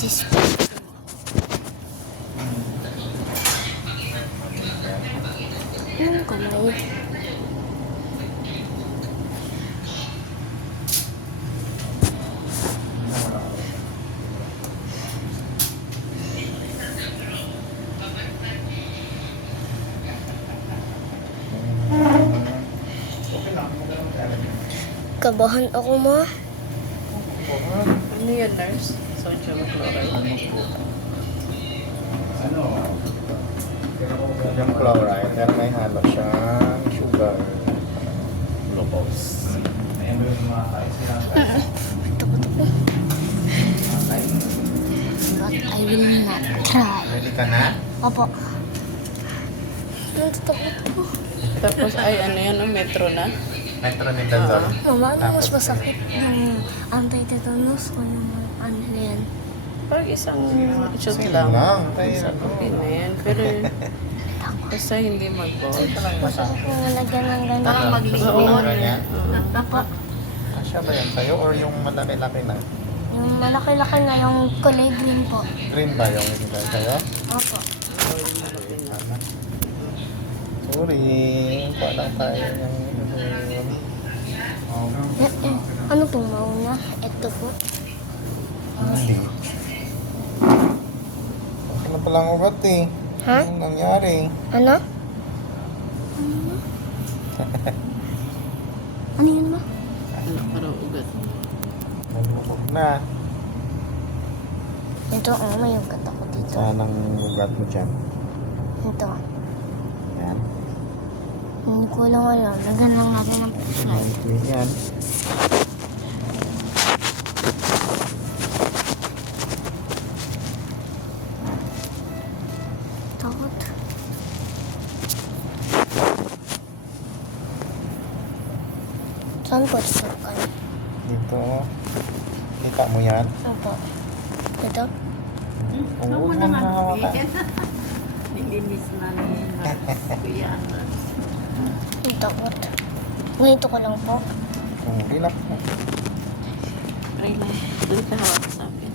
Isis po. Yung kamay. Kabahan ako, ma. Ano yan, nurse? Sodium chloride. Sodium chloride, pero may halo siyang sugar. Glucose. Ito po. But I will not try. Ready ka na? Opo. Natatakot po. Tapos ay ano yan, metro na? Metronidazole. Mama, ano mas masakit? Yung anti-tetanus o yung ano na yan? Parang isang shot Sige lang. lang, tayo. Isang okay na yan. Pero basta hindi mag-bolt. Masakit yung nalagyan ng gano'n. Parang Oo, maglingon. ganyan. Opo. Kasya ba yan sa'yo or yung malaki-laki na? Yung malaki-laki na yung kulay green po. Green ba yung ibigay sa'yo? Opo. Sorry, lang tayo yung Ano pong mauna? Ito po. Hindi. Kasi na palang ugat eh. Ha? Anong nangyari? Ano? Ano yun, ma? Ano parang ugat. Nagmukog na. Ito, may ugat ako dito. Saan ang ugat mo dyan? Ito. Yan. Hindi ko lang alam. Lagyan lang natin ng flashlight. Yan. Takot. Saan po susukan? Dito. Kita mo yan? Opo. Ito? Huwag mo nang hawakan. Nilinis na ni Kuya. Ang takot. Ganito ko lang po. Relax mo. Try na. Doon ka hawak sa akin.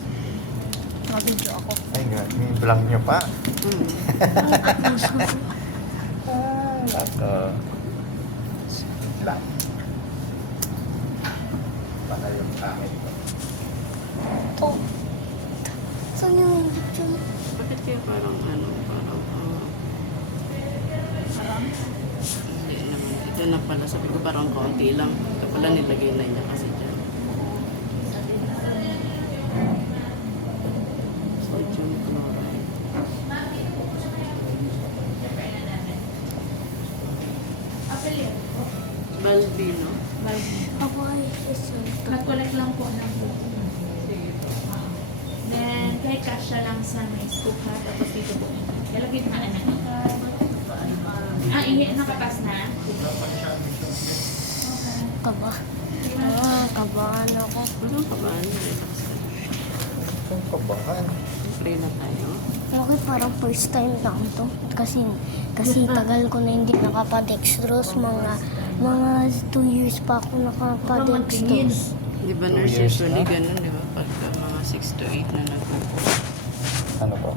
Mabidyo ako. Ay, grabe. Vlog nyo pa. Ako. Vlog. Baka yung gamit ko. Ito. Saan yung video? Bakit kaya parang ano, parang hindi naman. Ito na pala, sabi ko parang konti lang. Ito pala nilagay na niya kasi dyan. Sodium chloride. Balbino. Ako ay isa. Nag-collect lang po ng buko. Then, kahit kasya lang sa may scoop ha, tapos dito po. Lalagyan na anak. Ihi, nakatas na? Kaba. Kabahan ako. Ano ka ba? Relax ka. Ang kabahan. Pray na tayo. Bakit parang first time lang to? Kasi tagal ko na hindi nakapadextrose. Mga 2 years pa ako nakapadextrose. Di ba 2 nurse years usually na? ganun, di ba? Pagka mga 6 to 8 na nagpupo. Ano po?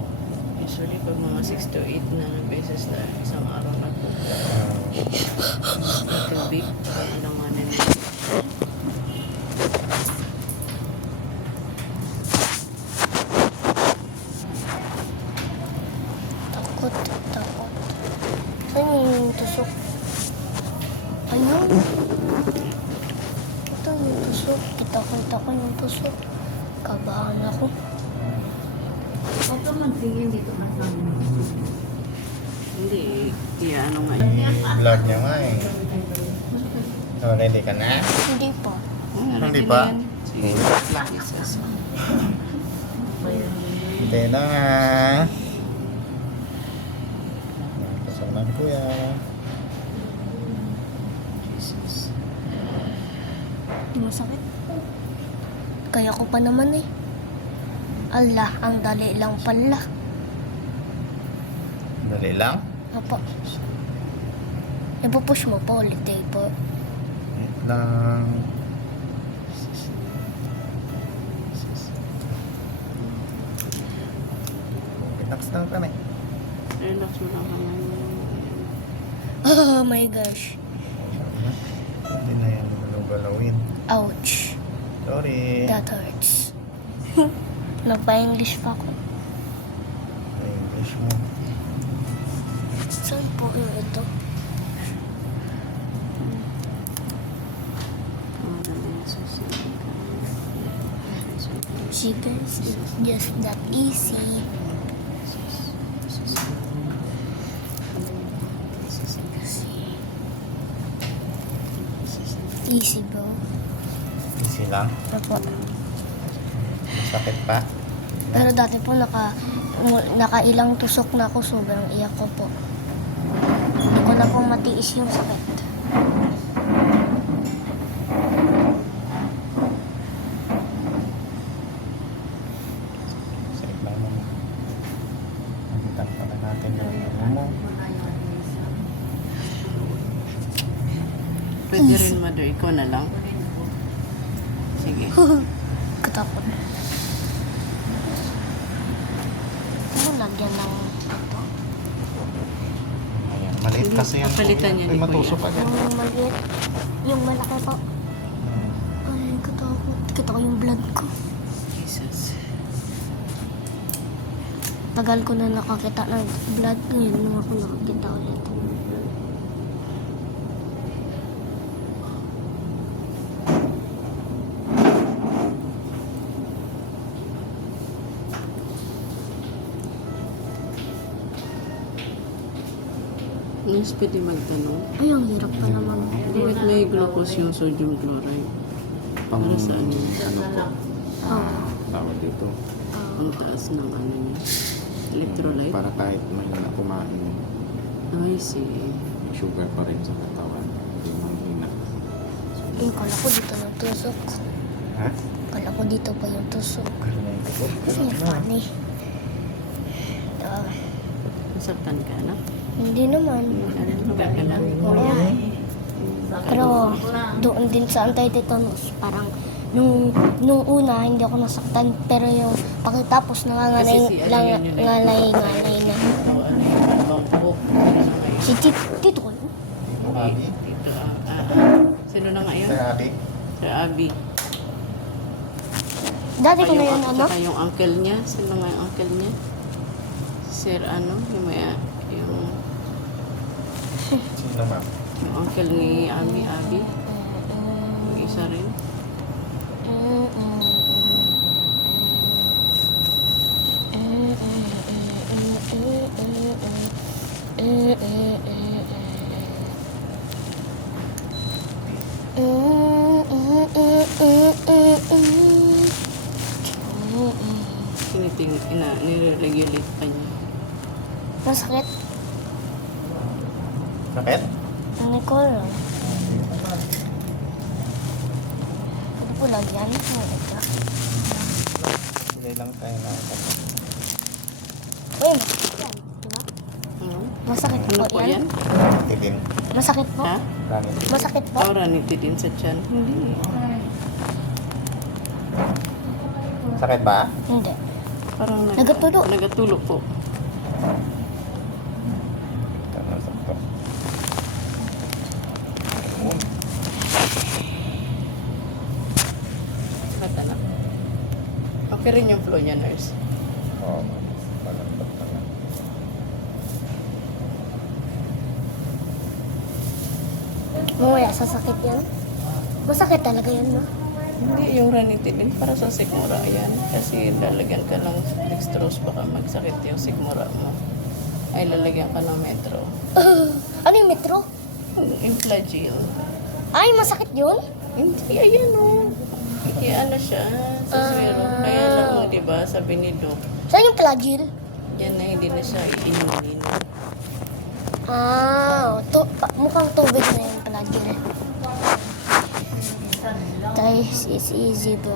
Usually pag mga 6 to 8 na beses na isang araw nagpupo. Tubig, para alamanin mo. Takot. Saan yung tusok? Ayun. Ito yung tusok. Kita ko yung tusok. Kabahan ako. Huwag ka magtingin dito man lang. Hindi, ano nga yun. Vlog niya nga eh. So, ready ka na? Hindi pa. Hindi pa? Sige, lang isa. Hindi na nga. Kasalan ko yan. Jesus. Masakit. Kaya ko pa naman eh. Allah, ang dali lang pala. Dali lang. Apa. Ipupush mo pa ulit eh po. Wait lang. Relax lang kami. Relax mo lang kami. Oh my gosh. Hindi na yan galawin. Ouch. Sorry. That hurts. Nagpa-English pa ako. English mo. Saan po yung ito? See guys, it's just that easy. Easy bro. Easy lang. Apo. Masakit pa. Pero dati po nakailang tusok na ako, sobrang iyak ko po. Hindi ko na po matiis yung sakit. Safe lang naman. Nagitan pa na natin yung ano mo. Pwede rin, mother. Ikaw na lang. Sige. Katakot. Ano lagyan ng ito? Ayan. Maliit kasi yan. Papalitan niya Ay, ni matusok Kuya. agad. Yung maliit. Yung malaki po. Ay, katakot. Kita ko yung blood ko. Jesus. Tagal ko na nakakita ng blood. Ngayon nung ako nakakita ulit. Yes, pwede magtanong. Ay, ang hirap pa naman. Bakit may glucose yung sodium chloride? Para saan yun? Ano po? Oh. Tawag dito. Ang taas ng ano niya. Electrolyte? Para kahit mahina kumain, I see. may sugar pa rin sa katawan. Hindi manghina. Kala ko dito yung tusok. Ha? Kala ko dito pa yung tusok. Kasi Ano? funny. Nasaktan ka na? Hindi naman. Lugar ka lang. Oo. Pero doon din sa anti-tetanus, parang nung una hindi ako nasaktan, pero yung pagkatapos nangangalay Kasi si ano yun yun eh. ngalay na. Bangkok. Si Tito ko yun. Abi? Dito, Sino na nga yun? Sir Abi? Sir Abby. Dati ko na yun, ano? Saka yung uncle niya. Sino nga yung uncle niya? Sir ano? Yung may, yung Sino ma'am? uncle ni Abby. Yung isa rin. Nire-regulate pa niya. Masakit? Sakit? Ano ko lang? Ano po lagyan? Ano ito? Hindi lang tayo na. Uy, masakit yan. Diba? Ano? Masakit Ano po po yan? Tidin. Masakit po? Ha? Ranit. Masakit po? Aura din sa tiyan. Hindi. Sakit ba? Hindi. Parang Nagatulo. Nagatulo po. Ito na sakto. Bata na. Okay rin yung flow niya, nurse. Oo. Palambot pa lang. Mamaya, sasakit yan? Masakit talaga yan, no? Hindi, yung ranitidin para sa sikmura yan. Kasi lalagyan ka ng dextrose, baka magsakit yung sikmura mo. Ay, lalagyan ka ng metro. Ano yung metro? Yung flagyl. Ay, masakit yun? Hindi, ayan o. Kaya ano siya, sa swero. Kaya lang mo, di ba, sabi ni Doc, Saan yung flagyl? yan na hindi na siya iinumin. Mukhang tubig na yung flagyl. Guys, it's easy bro.